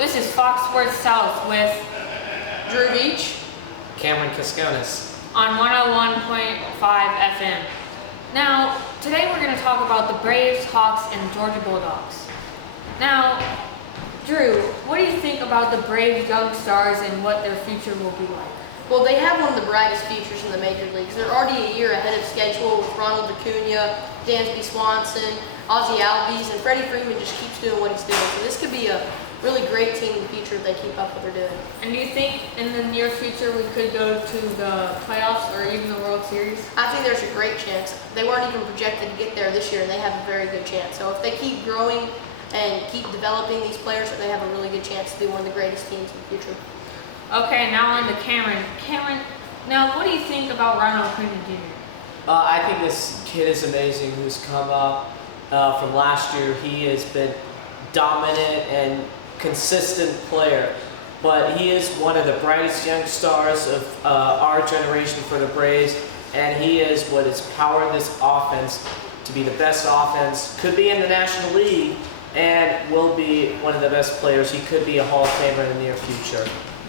This is Fox Sports South with Drew Beach, Cameron Casconis on 101.5 FM. Now, today we're going to talk about the Braves, Hawks, and Georgia Bulldogs. Now, Drew, what do you think about the Braves young stars and what their future will be like? well, they have one of the brightest futures in the major leagues. They're already a year ahead of schedule with Ronald Acuna, Dansby Swanson, Ozzie Albies, and Freddie Freeman just keeps doing what he's doing. So this could be a really great team in the future if they keep up what they're doing. And do you think in the near future we could go to the playoffs or even the World Series? I think there's a great chance. They weren't even projected to get there this year, and they have a very good chance. So if they keep growing and keep developing these players, they have a really good chance to be one of the greatest teams in the future. Okay, now on to Cameron. Cameron, now what do you think about Ronald Acuna Jr.? I think this kid is amazing who's come up from last year. He has been dominant and consistent player, but he is one of the brightest young stars of our generation for the Braves, and he is what has powered this offense to be the best offense, could be in the National League, and will be one of the best players. He could be a Hall of Famer in the near future.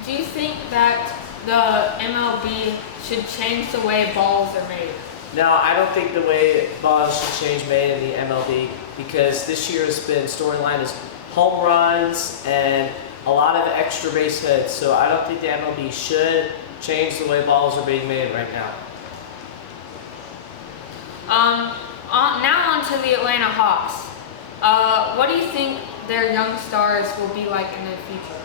Do you think that the MLB should change the way balls are made? No, I don't think the way balls should change made in the MLB, because this year has been storyline is home runs and a lot of extra base hits. So I don't think the MLB should change the way balls are being made right now. Now on to the Atlanta Hawks. What do you think their young stars will be like in the future?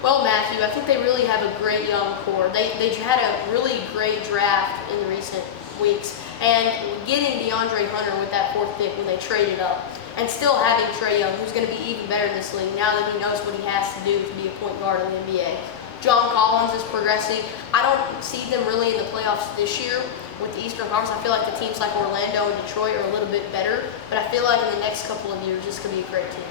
Well, Matthew, I think they really have a great young core. They had a really great draft in the recent weeks, and getting DeAndre Hunter with that fourth pick when they traded up, and still having Trae Young, who's going to be even better in this league now that he knows what he has to do to be a point guard in the NBA. John Collins is progressing. I don't see them really in the playoffs this year with the Eastern Conference. I feel like the teams like Orlando and Detroit are a little bit better, but I feel like in the next couple of years, this could be a great team.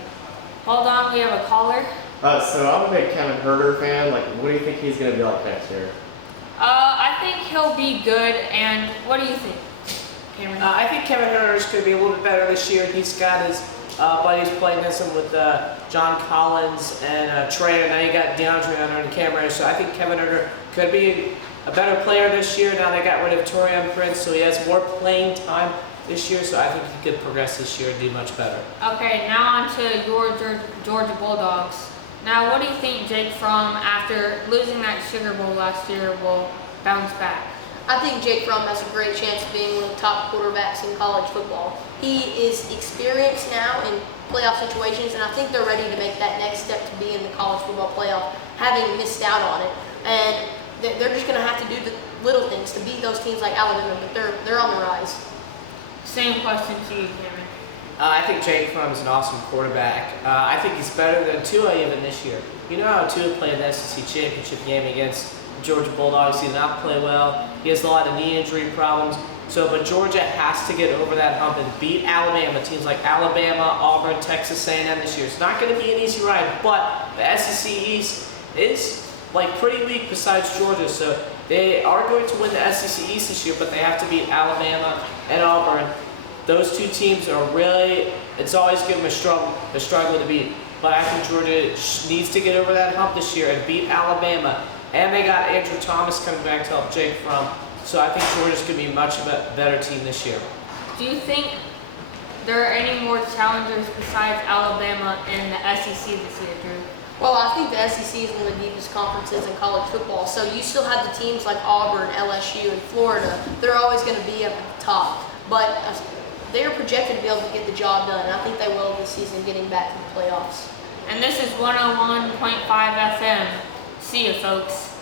Hold on, we have a caller. So I'm a big Kevin Herter fan. What do you think he's going to be like next year? I think he'll be good, and what do you think, Cameron? I think Kevin Herter is going to be a little bit better this year. He's got his buddies playing against him with John Collins and Trae, and now you got DeAndre Hunter and Cameron. So I think Kevin Herter could be a better player this year. Now they got rid of Taurean Prince, so he has more playing time this year. So I think he could progress this year and do much better. Okay, now on to your Georgia Bulldogs. Now, what do you think Jake Fromm, after losing that Sugar Bowl last year, will bounce back? I think Jake Fromm has a great chance of being one of the top quarterbacks in college football. He is experienced now in playoff situations, and I think they're ready to make that next step to be in the college football playoff, having missed out on it. And they're just going to have to do the little things to beat those teams like Alabama, but they're on the rise. Same question to you, Cameron. I think Jake Fromm is an awesome quarterback. I think he's better than Tua even this year. You know how Tua played in the SEC championship game against Georgia Bulldogs. He did not play well. He has a lot of knee injury problems. But Georgia has to get over that hump and beat Alabama. Teams like Alabama, Auburn, Texas A&M this year. It's not going to be an easy ride, but the SEC East is pretty weak besides Georgia. So they are going to win the SEC East this year, but they have to beat Alabama and Auburn. Those two teams are really, it's always given them a struggle to beat. But I think Georgia needs to get over that hump this year and beat Alabama. And they got Andrew Thomas coming back to help Jake Fromm. So I think Georgia's going to be much of a better team this year. Do you think there are any more challengers besides Alabama in the SEC this year, Drew? Well, I think the SEC is one of the deepest conferences in college football. So you still have the teams like Auburn, LSU, and Florida. They're always going to be up at the top. But they're projected to be able to get the job done, and I think they will this season, getting back to the playoffs. And this is 101.5 FM. See you, folks.